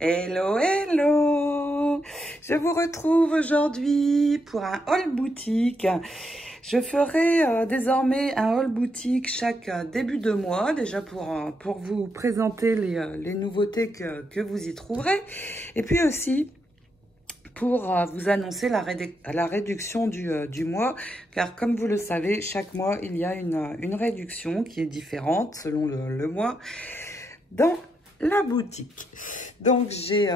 Hello, hello! Je vous retrouve aujourd'hui pour un haul boutique. Je ferai désormais un haul boutique chaque début de mois, déjà pour vous présenter les nouveautés que vous y trouverez. Et puis aussi pour vous annoncer la réduction du mois, car comme vous le savez, chaque mois, il y a une réduction qui est différente selon le mois dans la boutique. Donc j'ai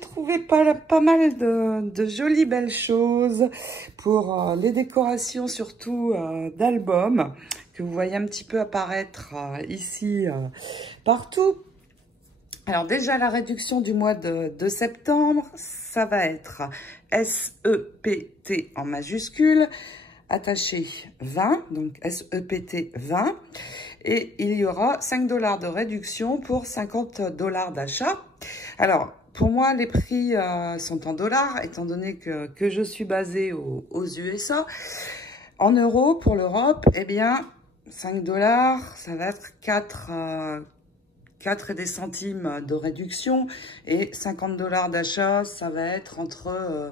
trouvé pas mal de jolies belles choses pour les décorations, surtout d'albums que vous voyez un petit peu apparaître ici partout. Alors déjà la réduction du mois de septembre, ça va être SEPT en majuscule, attaché 20, donc SEPT 20. Et il y aura 5 $ de réduction pour 50 $ d'achat. Alors, pour moi, les prix sont en dollars, étant donné que je suis basée aux USA. En euros, pour l'Europe, eh bien, 5 $, ça va être 4 et des centimes de réduction. Et 50 $ d'achat, ça va être entre...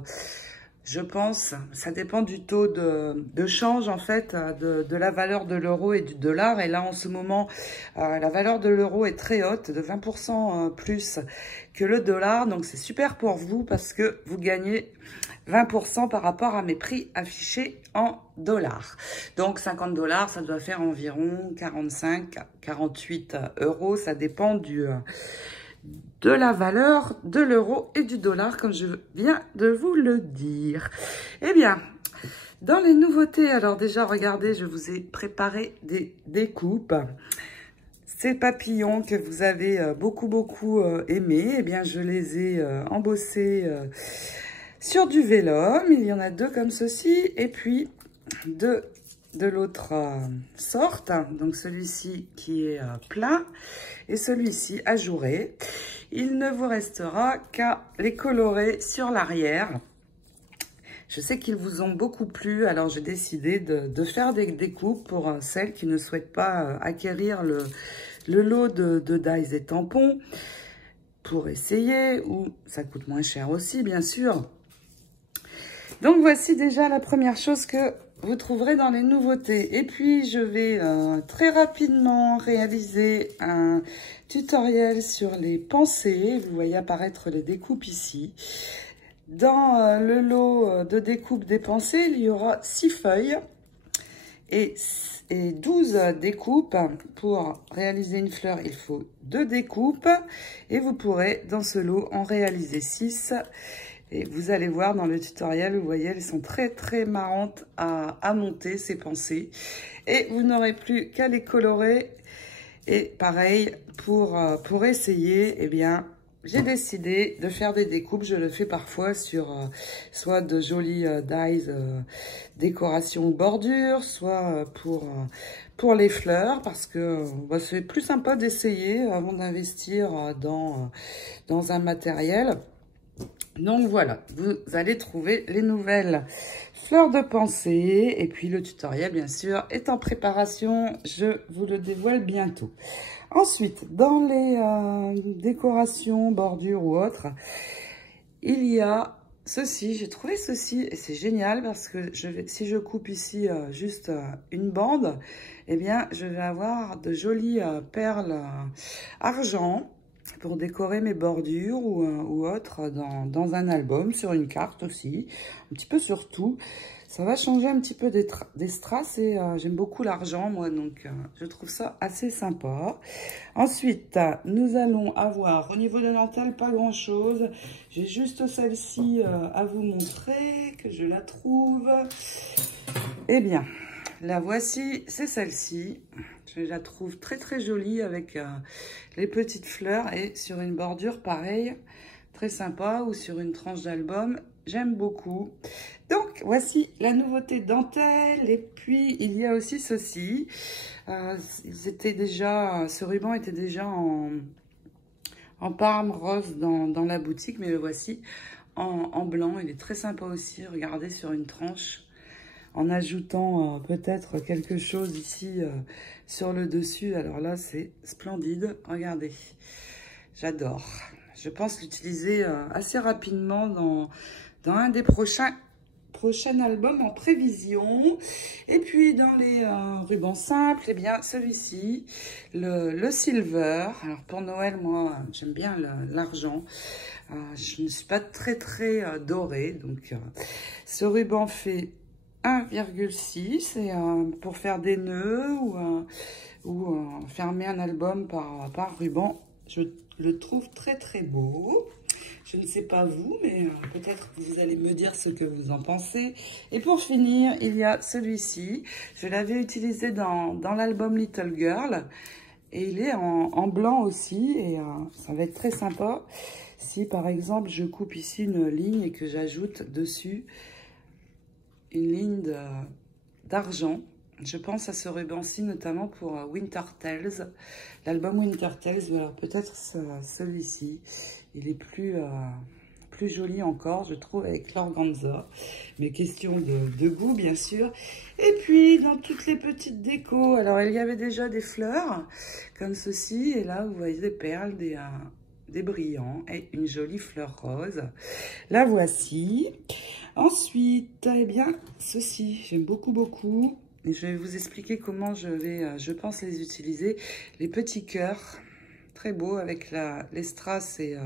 je pense, ça dépend du taux de change, en fait, de la valeur de l'euro et du dollar. Et là, en ce moment, la valeur de l'euro est très haute, de 20% plus que le dollar. Donc, c'est super pour vous parce que vous gagnez 20% par rapport à mes prix affichés en dollars. Donc, 50 $, ça doit faire environ 45 à 48 euros. Ça dépend de la valeur de l'euro et du dollar, comme je viens de vous le dire. Eh bien, dans les nouveautés, alors déjà, regardez, je vous ai préparé des découpes. Ces papillons que vous avez beaucoup aimés, eh bien, je les ai embossés sur du vélum. Il y en a 2 comme ceci, et puis 2 de l'autre sorte, donc celui-ci qui est plein et celui-ci ajouré. Il ne vous restera qu'à les colorer sur l'arrière. Je sais qu'ils vous ont beaucoup plu, alors j'ai décidé de faire des découpes pour celles qui ne souhaitent pas acquérir le lot de dies et tampons pour essayer, ou ça coûte moins cher aussi, bien sûr. Donc voici déjà la première chose que vous trouverez dans les nouveautés. Et puis, je vais très rapidement réaliser un tutoriel sur les pensées. Vous voyez apparaître les découpes ici. Dans le lot de découpe des pensées, il y aura 6 feuilles et 12 découpes. Pour réaliser une fleur, il faut 2 découpes. Et vous pourrez, dans ce lot, en réaliser 6. Et vous allez voir dans le tutoriel, vous voyez, elles sont très marrantes à monter, ces pensées. Et vous n'aurez plus qu'à les colorer. Et pareil, pour essayer, eh bien, j'ai décidé de faire des découpes. Je le fais parfois sur soit de jolies dies, décoration ou bordure, soit pour les fleurs, parce que c'est plus sympa d'essayer avant d'investir dans un matériel. Donc voilà, vous allez trouver les nouvelles fleurs de pensée. Et puis le tutoriel, bien sûr, est en préparation. Je vous le dévoile bientôt. Ensuite, dans les décorations, bordures ou autres, il y a ceci. J'ai trouvé ceci et c'est génial parce que si je coupe ici juste une bande, eh bien, je vais avoir de jolies perles argent pour décorer mes bordures ou autres dans un album, sur une carte aussi, un petit peu sur tout. Ça va changer un petit peu des strass et j'aime beaucoup l'argent, moi, donc je trouve ça assez sympa. Ensuite, nous allons avoir, au niveau de dentelle, pas grand-chose. J'ai juste celle-ci à vous montrer, que je la trouve. Eh bien, la voici, c'est celle-ci. Je la trouve très jolie avec les petites fleurs et sur une bordure pareil, très sympa, ou sur une tranche d'album. J'aime beaucoup. Donc, voici la nouveauté dentelle. Et puis, il y a aussi ceci. Ce ruban était déjà en parme rose dans la boutique, mais le voici en blanc. Il est très sympa aussi. Regardez, sur une tranche, en ajoutant peut-être quelque chose ici sur le dessus. Alors là, c'est splendide. Regardez, j'adore. je pense l'utiliser assez rapidement dans un des prochains albums en prévision. Et puis dans les rubans simples, eh bien celui-ci, le silver. Alors pour Noël, moi j'aime bien l'argent. Je ne suis pas très dorée, donc ce ruban fait 1,6 et pour faire des nœuds ou fermer un album par ruban, je le trouve très beau. Je ne sais pas vous, mais peut-être que vous allez me dire ce que vous en pensez. Et pour finir, il y a celui-ci. Je l'avais utilisé dans l'album Little Girl. Et il est en blanc aussi. Et ça va être très sympa. Si par exemple, je coupe ici une ligne et que j'ajoute dessus une ligne d'argent. Je pense à ce ruban-ci notamment pour Winter Tales. L'album Winter Tales, alors peut-être celui-ci. Il est plus joli encore, je trouve, avec l'organza. Mais question de goût, bien sûr. Et puis, dans toutes les petites décos, alors il y avait déjà des fleurs, comme ceci. Et là, vous voyez des perles, des brillants et une jolie fleur rose. La voici. Ensuite, eh bien, ceci, j'aime beaucoup. Et je vais vous expliquer comment je pense les utiliser. Les petits cœurs, très beaux avec les strass et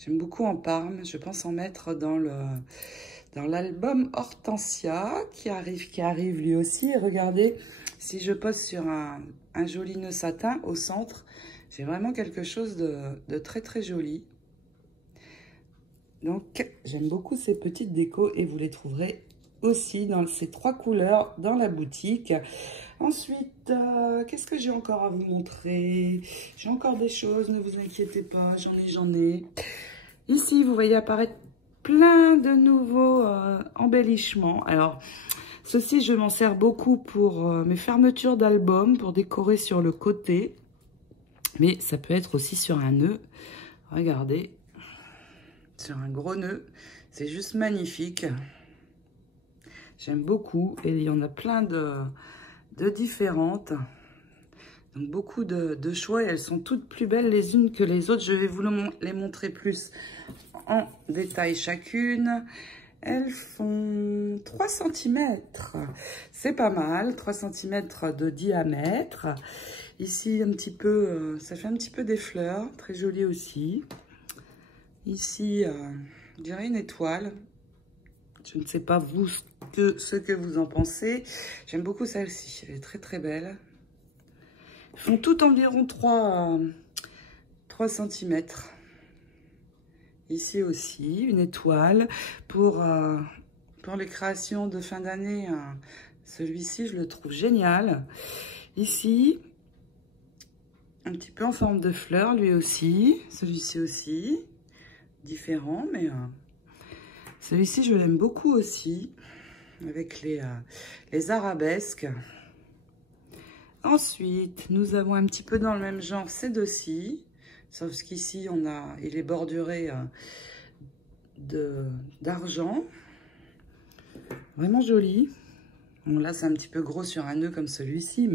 j'aime beaucoup en parme. Je pense en mettre dans l'album Hortensia qui arrive lui aussi. Et regardez, si je pose sur un joli nœud satin au centre, j'ai vraiment quelque chose de très joli. Donc, j'aime beaucoup ces petites décos et vous les trouverez aussi dans ces 3 couleurs dans la boutique. Ensuite, qu'est-ce que j'ai encore à vous montrer? J'ai encore des choses, ne vous inquiétez pas, j'en ai. Ici, vous voyez apparaître plein de nouveaux embellissements. Alors, ceci, je m'en sers beaucoup pour mes fermetures d'albums, pour décorer sur le côté. Mais ça peut être aussi sur un nœud. Regardez, sur un gros nœud. C'est juste magnifique. J'aime beaucoup et il y en a plein de différentes. Donc beaucoup de choix et elles sont toutes plus belles les unes que les autres. Je vais vous les montrer plus en détail chacune. Elles font 3 cm. C'est pas mal, 3 cm de diamètre. Ici, un petit peu, ça fait un petit peu des fleurs, très joli aussi. Ici, je dirais une étoile. Je ne sais pas vous ce que vous en pensez. J'aime beaucoup celle-ci. Elle est très belle. Ils font tout environ 3 cm. Ici aussi, une étoile. Pour les créations de fin d'année, celui-ci, je le trouve génial. Ici, un petit peu en forme de fleur, lui aussi. Celui-ci aussi. Différent, mais... celui-ci, je l'aime beaucoup aussi, avec les arabesques. Ensuite, nous avons un petit peu dans le même genre ces deux-ci, sauf qu'ici, il est borduré d'argent. Vraiment joli. Bon, là, c'est un petit peu gros sur un nœud comme celui-ci,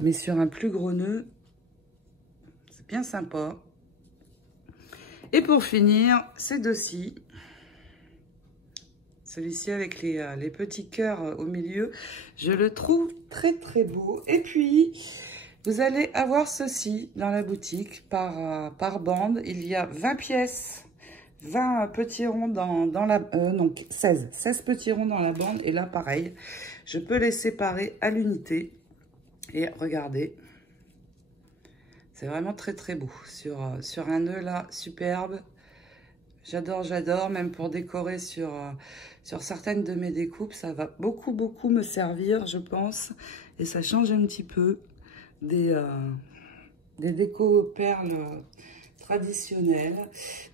mais sur un plus gros nœud, c'est bien sympa. Et pour finir, ces deux-ci. Celui-ci avec les petits cœurs au milieu, je le trouve très beau. Et puis, vous allez avoir ceci dans la boutique par bande. Il y a 20 pièces, 20 petits ronds dans la... donc 16 petits ronds dans la bande. Et là, pareil, je peux les séparer à l'unité. Et regardez, c'est vraiment très beau. Sur un nœud là, superbe. J'adore, même pour décorer sur certaines de mes découpes, ça va beaucoup me servir, je pense. Et ça change un petit peu des décos perles traditionnelles.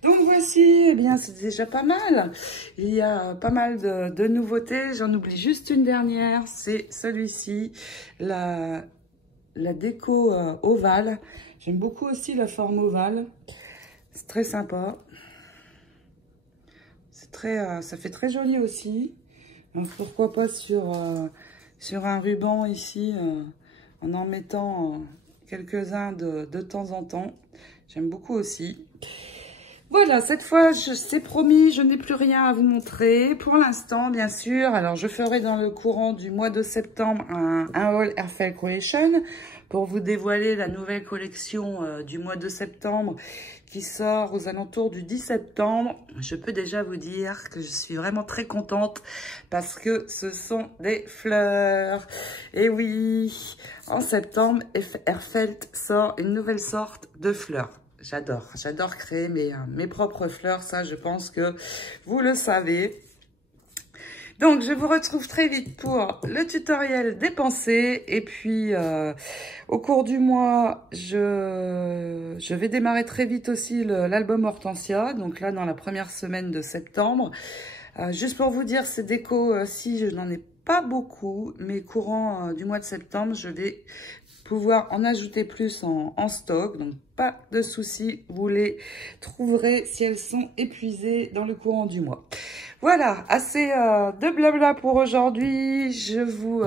Donc voici, eh bien c'est déjà pas mal. Il y a pas mal de nouveautés. J'en oublie juste une dernière, c'est celui-ci, la déco ovale. J'aime beaucoup aussi la forme ovale. C'est très sympa. Ça fait très joli aussi. Donc pourquoi pas sur un ruban ici, en mettant quelques-uns de temps en temps. J'aime beaucoup aussi. Voilà, cette fois, c'est promis, je n'ai plus rien à vous montrer. Pour l'instant, bien sûr, alors je ferai dans le courant du mois de septembre un haul Airfel Collection pour vous dévoiler la nouvelle collection du mois de septembre qui sort aux alentours du 10 septembre. Je peux déjà vous dire que je suis vraiment très contente parce que ce sont des fleurs. Et oui, en septembre, Airfel sort une nouvelle sorte de fleurs. J'adore créer mes propres fleurs, ça je pense que vous le savez. Donc je vous retrouve très vite pour le tutoriel des pensées et puis au cours du mois, je vais démarrer très vite aussi l'album Hortensia, donc là dans la première semaine de septembre. Juste pour vous dire, ces décos, si je n'en ai pas beaucoup, mais courant du mois de septembre, je vais pouvoir en ajouter plus en stock, donc pas de souci, vous les trouverez si elles sont épuisées dans le courant du mois. Voilà, assez de blabla pour aujourd'hui. Je vous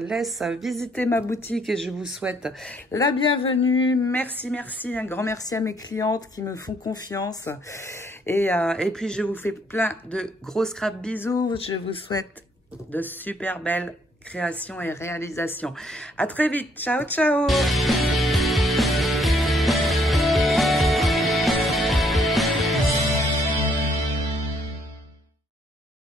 laisse visiter ma boutique et je vous souhaite la bienvenue. Merci, un grand merci à mes clientes qui me font confiance. Et puis je vous fais plein de gros scrap bisous. Je vous souhaite de super belles création et réalisation. À très vite. Ciao, ciao.